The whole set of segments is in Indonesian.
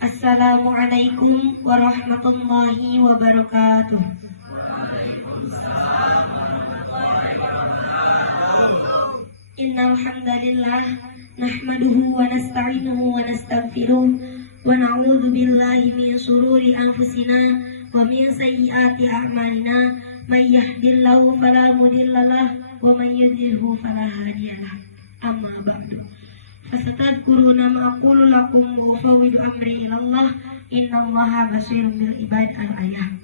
Assalamualaikum warahmatullahi wabarakatuh. Innal hamdalillah nahmaduhu wa nasta'inuhu wa nastaghfiruh wa na'udzu billahi min shururi anfusina wa min sayyiati a'malina may yahdihillahu fala mudhillalah wa may yudhlilhu fala hadiyalah. Amma ba'du. Fasatadkuruna ma aqulu lakum wa ufawwidu amri ilallah innallaha basirun bil ibad. Al-ayat.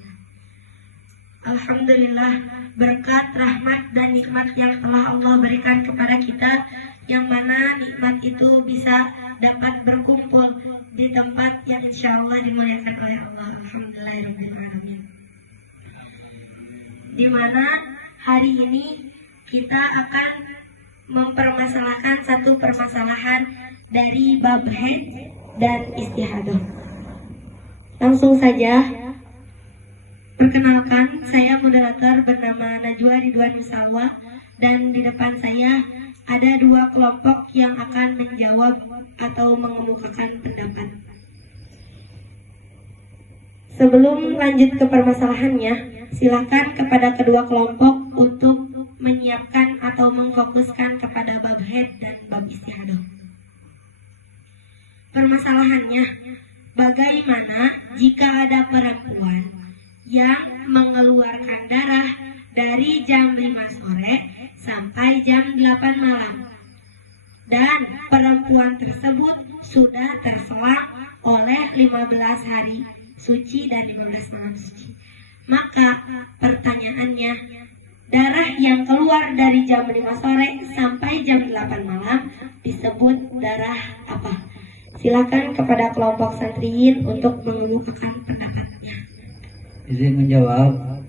Alhamdulillah, berkat rahmat dan nikmat yang telah Allah berikan kepada kita, yang mana nikmat itu bisa dapat berkumpul di tempat yang insya Allah dimuliakan oleh Allah. Alhamdulillahirrahmanirrahim. Di mana hari ini kita akan mempermasalahkan satu permasalahan dari bab haid dan istihadah. Langsung saja, perkenalkan, saya moderator bernama Najwa Ridwan Musalwa, dan di depan saya ada dua kelompok yang akan menjawab atau mengemukakan pendapat. Sebelum lanjut ke permasalahannya, silakan kepada kedua kelompok untuk menyiapkan atau mengfokuskan kepada bab haid dan bab istihadah. Permasalahannya, bagaimana jika ada perempuan yang mengeluarkan darah dari jam 5 sore sampai jam 8 malam, dan perempuan tersebut sudah terselang oleh 15 hari suci dan 15 malam suci. Maka pertanyaannya, darah yang keluar dari jam 5 sore sampai jam 8 malam disebut darah apa? Silakan kepada kelompok santriin untuk mengemukakan pendapatnya. Izin menjawab.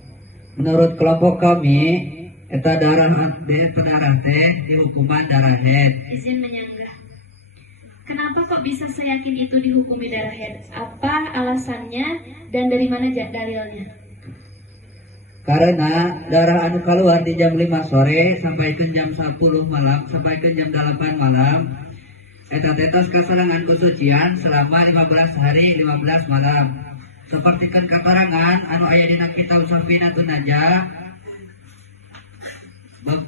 Menurut kelompok kami, eta darah teh di hukuman darah haid. Izin menyanggah. Kenapa kok bisa seyakin itu dihukumi darah haid? Apa alasannya dan dari mana dalilnya? Karena darah anu keluar di jam 5 sore sampai ke jam 10 malam sampai ke jam 8 malam eta tetos kasarangan kesucian selama 15 hari 15 malam. Sapertikeun katerangan anu aya dina kitab Safinatun Najah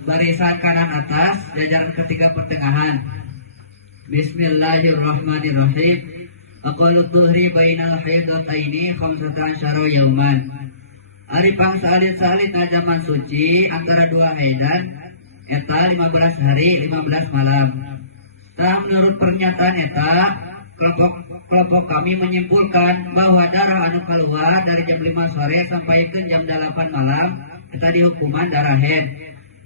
barisan kanan atas jajaran ketiga pertengahan. Bismillahirrahmanirrahim. Aqalu tuhri bainal haidataini 15 yauman. Ari pangsalit-salit zaman suci antara dua haidan eta 15 hari 15 malam. Tah menurut pernyataan eta, kelompok kami menyimpulkan bahwa darah anu keluar dari jam 5 sore sampai ke jam 8 malam eta dihukuman darah haid.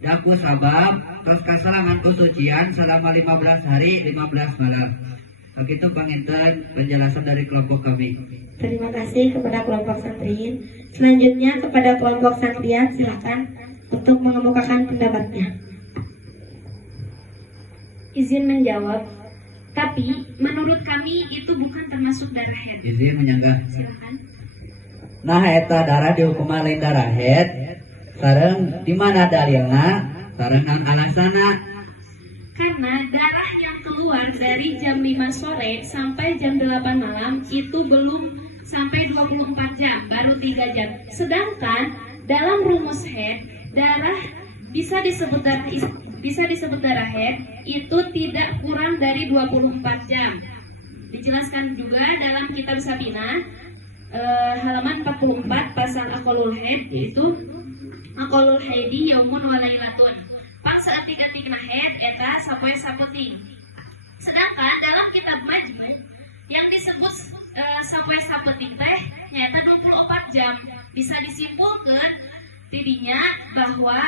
Daku sabab tos kasalangan kesucian selama 15 hari 15 malam. Begitu panginten penjelasan dari kelompok kami. Terima kasih kepada kelompok santriin. Selanjutnya kepada kelompok santrian, silakan untuk mengemukakan pendapatnya. Izin menjawab. Tapi menurut kami itu bukan termasuk darah haid. Izin menyanggah. Silakan. Nah eta darah dihukuman lain darah haid. Sareng di mana dalilna? Sareng naon alasanna? Karena darah yang keluar dari jam 5 sore sampai jam 8 malam itu belum sampai 24 jam, baru 3 jam. Sedangkan dalam rumus haid, darah bisa disebut darah haid itu tidak kurang dari 24 jam. Dijelaskan juga dalam kitab Sabina halaman 44 pasal aqalul haid, yaitu aqalul haidi yaumun wa lailatun. Pang saeutik-eutikna haid eta sapoe sapeting. Sedangkan dalam kitab Majmu' yang disebut sapoe sapeting teh nyaeta 24 jam. Bisa disimpulkan tidinya bahwa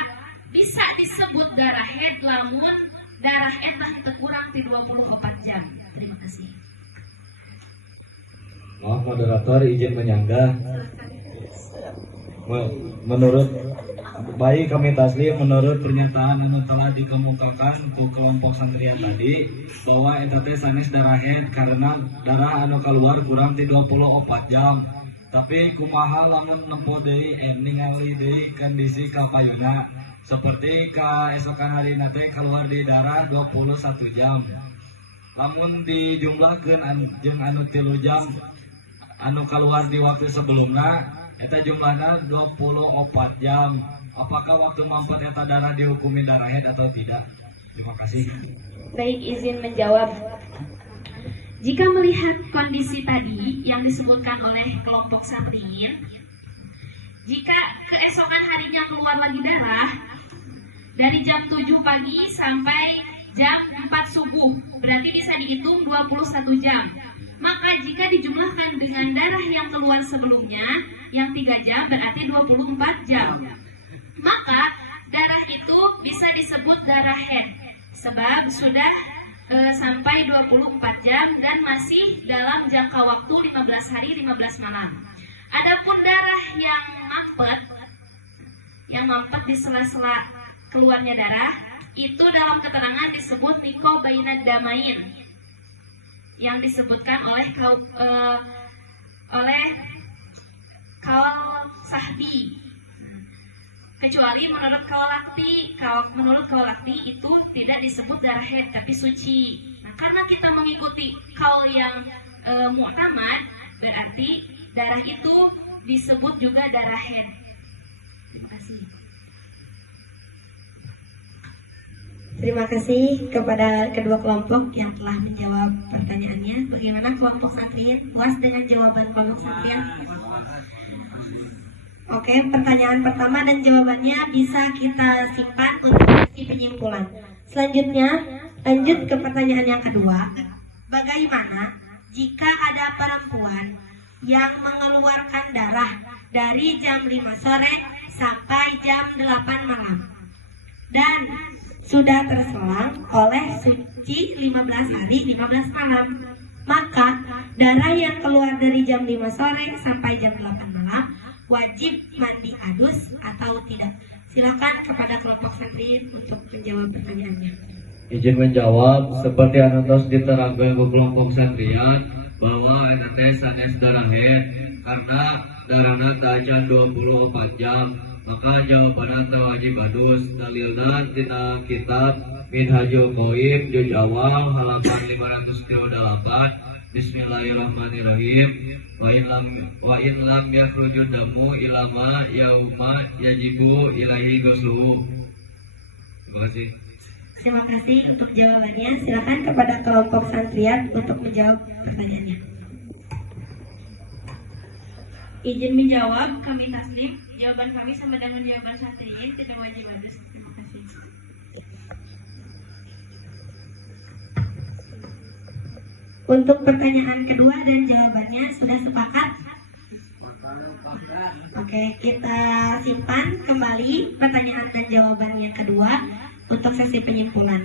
bisa disebut darah haid lamun darah eta teu kurang ti 24 jam. Terima kasih. Maaf moderator, izin menyanggah. Menurut baik kami taslim, menurut pernyataan anu telah dikemukakan untuk kelompok santrian tadi bahwa eta teh sanes darah haid karena darah anu keluar kurang ti 24 jam. Tapi kumaha lamun nempuh deui ningali deui kondisi kapayuna seperti keesokan hari nanti keluar di darah 21 jam. lamun dijumlahkeun jeung anu 3 jam anu keluar di waktu sebelumna eta jumlahna 24 jam. Apakah waktu mampet eta darah dihukumi darah haid atau tidak? Terima kasih. Baik, izin menjawab. Jika melihat kondisi tadi yang disebutkan oleh kelompok satriyin, jika keesokan harinya keluar lagi darah dari jam 7 pagi sampai jam 4 subuh, berarti bisa dihitung 21 jam. Maka jika dijumlahkan dengan darah yang keluar sebelumnya yang 3 jam berarti 24 jam. Maka darah itu bisa disebut darah haid sebab sudah sampai 24 jam dan masih dalam jangka waktu 15 hari 15 malam. Adapun darah yang mampet di sela-sela keluarnya darah itu dalam keterangan disebut niko bainad damain yang disebutkan oleh kaul sahbi. Kecuali menurut kaul lakti itu tidak disebut darah haid tapi suci. Nah, karena kita mengikuti kaul yang mu'tamad, berarti darah itu disebut juga darah haid. Terima kasih. Terima kasih kepada kedua kelompok yang telah menjawab pertanyaannya. Bagaimana kelompok satriyin? Puas dengan jawaban kelompok satriyin? Oke, pertanyaan pertama dan jawabannya bisa kita simpan untuk sesi penyimpulan. Selanjutnya, lanjut ke pertanyaan yang kedua. Bagaimana jika ada perempuan yang mengeluarkan darah dari jam 5 sore sampai jam 8 malam dan sudah terselang oleh suci 15 hari 15 malam? Maka darah yang keluar dari jam 5 sore sampai jam 8 malam wajib mandi adus atau tidak? Silakan kepada kelompok satriyin untuk menjawab pertanyaannya. Izin menjawab, seperti anu tos diterangkeun ku kelompok satriyan bahwa eta teh sanes darah haid karena darahna teu acan 24 jam, maka jawabanna teu wajib adus. Dalilna tina kitab Minhajul Qayyim juz awal halaman 538. Bismillahirrahmanirrahim. Wa in lam yakhruju damu ilama yauma yajibu ilaihi ghusluhu. Terima kasih. Terima kasih untuk jawabannya. Silakan kepada kelompok santriat untuk menjawab pertanyaannya. Izin menjawab, kami taslim. Jawaban kami sama dengan jawaban satriyin, tidak wajib adus. Terima kasih. Untuk pertanyaan kedua dan jawabannya sudah sepakat? Oke, kita simpan kembali pertanyaan dan jawabannya kedua untuk sesi penyimpulan.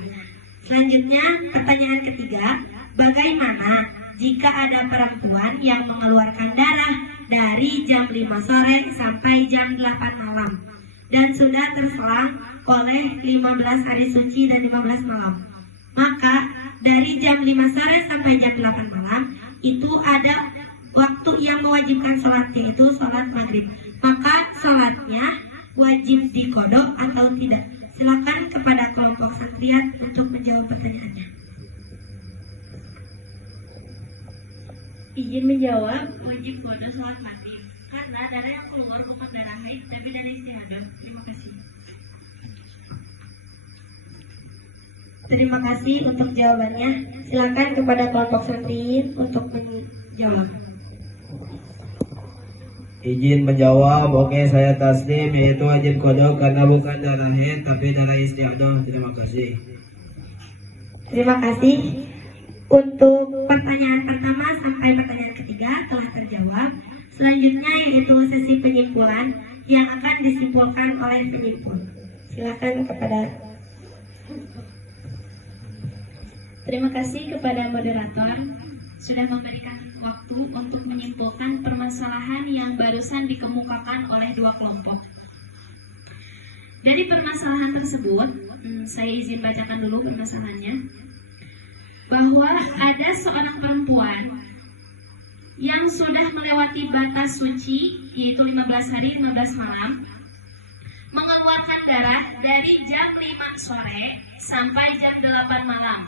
Selanjutnya, pertanyaan ketiga, bagaimana jika ada perempuan yang mengeluarkan darah dari jam 5 sore sampai jam 8 malam dan sudah terselang oleh 15 hari suci dan 15 malam? Maka dari jam 5 sore sampai jam 8 malam itu ada waktu yang mewajibkan sholat, yaitu sholat maghrib. Maka sholatnya wajib dikodok atau tidak? Silakan kepada kelompok santriat untuk menjawab pertanyaannya. Izin menjawab, wajib kodok sholat maghrib karena darah yang keluar bukan darah haid tapi darah istihadah. Terima kasih. Terima kasih untuk jawabannya. Silakan kepada kelompok santriin untuk menjawab. Izin menjawab, oke saya taslim, yaitu wajib kodok karena bukan darah haid tapi darah istiadah. Terima kasih. Terima kasih. Untuk pertanyaan pertama sampai pertanyaan ketiga telah terjawab. Selanjutnya yaitu sesi penyimpulan yang akan disimpulkan oleh penyimpul. Silakan kepada. Terima kasih kepada moderator sudah memberikan waktu untuk menyimpulkan permasalahan yang barusan dikemukakan oleh dua kelompok. Dari permasalahan tersebut, saya izin bacakan dulu permasalahannya. Bahwa ada seorang perempuan yang sudah melewati batas suci, yaitu 15 hari 15 malam, mengeluarkan darah dari jam 5 sore sampai jam 8 malam.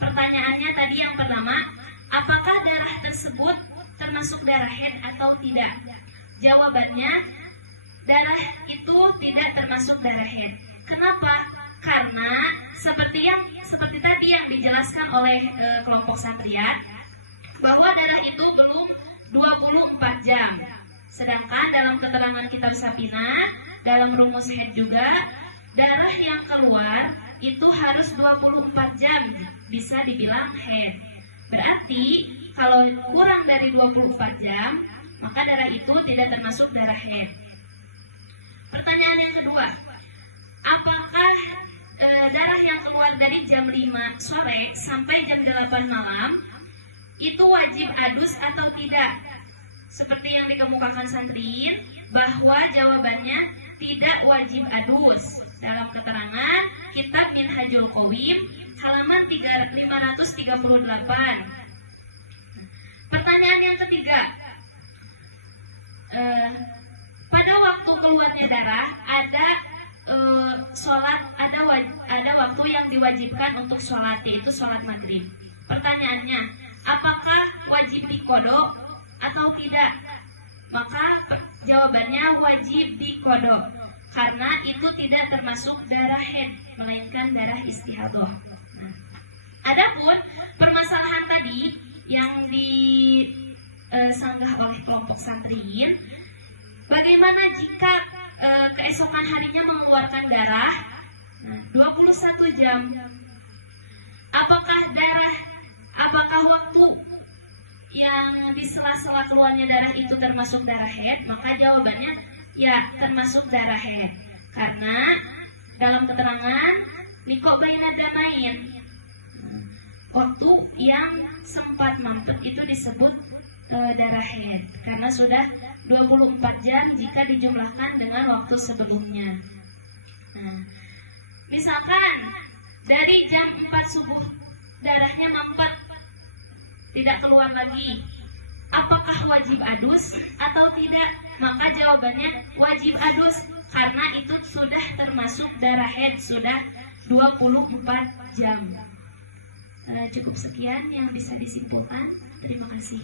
Pertanyaannya tadi yang pertama, apakah darah tersebut termasuk darah haid atau tidak? Jawabannya, darah itu tidak termasuk darah haid. Kenapa? Karena seperti tadi yang dijelaskan oleh kelompok Satria, bahwa darah itu belum 24 jam. Sedangkan dalam keterangan kitab Sapina, dalam rumus haid juga, darah yang keluar itu harus 24 jam bisa dibilang haid. Berarti kalau kurang dari 24 jam, maka darah itu tidak termasuk darah haid. Pertanyaan yang kedua, apakah darah yang keluar dari jam 5 sore sampai jam 8 malam itu wajib adus atau tidak? Seperti yang dikemukakan Santrin, bahwa jawabannya tidak wajib adus. Dalam keterangan kitab Minhajul Qawim halaman 538. Pertanyaan yang ketiga, pada waktu keluarnya darah ada sholat, ada waktu yang diwajibkan untuk sholat, yaitu sholat maghrib. Pertanyaannya, apakah wajib dikodok atau tidak? Maka jawabannya wajib dikodok, karena itu tidak termasuk darah haid, melainkan darah istihadhah. Adapun permasalahan tadi yang disanggah oleh kelompok Santrin, bagaimana jika keesokan harinya mengeluarkan darah 21 jam? Apakah waktu yang di sela-sela keluarnya darah itu termasuk darah haid? Maka jawabannya ya, termasuk darah haid. Karena dalam keterangan niko baina damain, waktu yang sempat mampet itu disebut darah haid, karena sudah 24 jam jika dijumlahkan dengan waktu sebelumnya. Misalkan dari jam 4 subuh darahnya mampet, tidak keluar lagi, apakah wajib adus atau tidak? Maka jawabannya wajib adus, karena itu sudah termasuk darah haid, sudah 24 jam. Cukup sekian yang bisa disimpulkan. Terima kasih.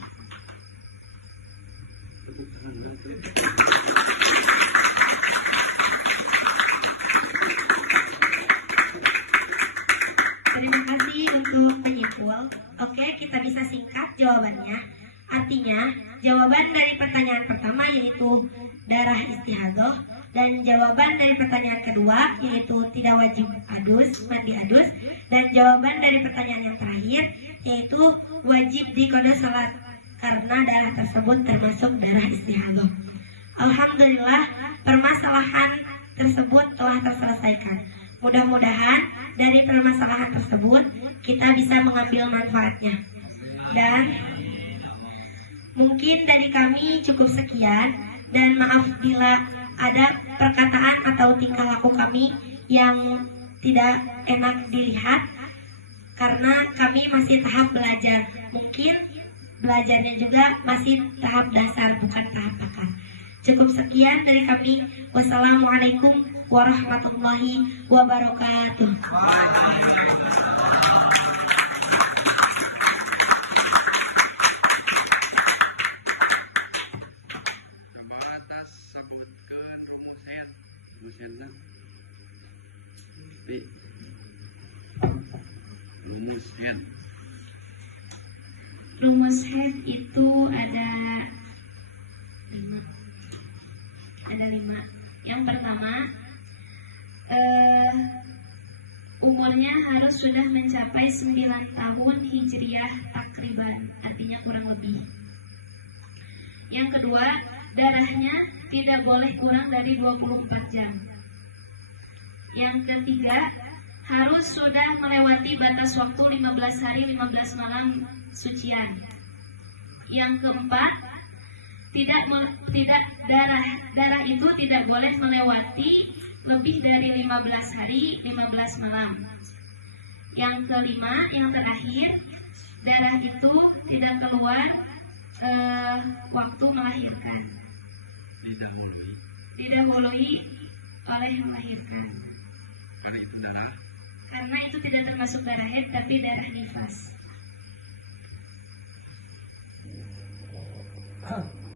Terima kasih untuk penyimpul. Oke, kita bisa singkat jawabannya. Artinya, jawaban dari pertanyaan pertama yaitu darah istihadhah, dan jawaban dari pertanyaan kedua yaitu tidak wajib adus, mandi adus, dan jawaban dari pertanyaan yang terakhir yaitu wajib diqada salat karena darah tersebut termasuk darah istihadhah. Alhamdulillah, permasalahan tersebut telah terselesaikan. Mudah-mudahan dari permasalahan tersebut kita bisa mengambil manfaatnya. Dan mungkin dari kami cukup sekian, dan maaf bila ada perkataan atau tingkah laku kami yang tidak enak dilihat, karena kami masih tahap belajar. Mungkin belajarnya juga masih tahap dasar, bukan tahap akar. Cukup sekian dari kami. Wassalamualaikum warahmatullahi wabarakatuh. Rumus haid itu ada 5. Yang pertama, umurnya harus sudah mencapai 9 tahun hijriah takriban, artinya kurang lebih. Yang kedua, darahnya tidak boleh kurang dari 24 jam. Yang ketiga, harus sudah melewati batas waktu 15 hari 15 malam sucian. Yang keempat, darah itu tidak boleh melewati lebih dari 15 hari 15 malam. Yang kelima, yang terakhir, darah itu tidak keluar waktu melahirkan, didahului oleh melahirkan. karena itu tidak termasuk darah haid tapi darah nifas.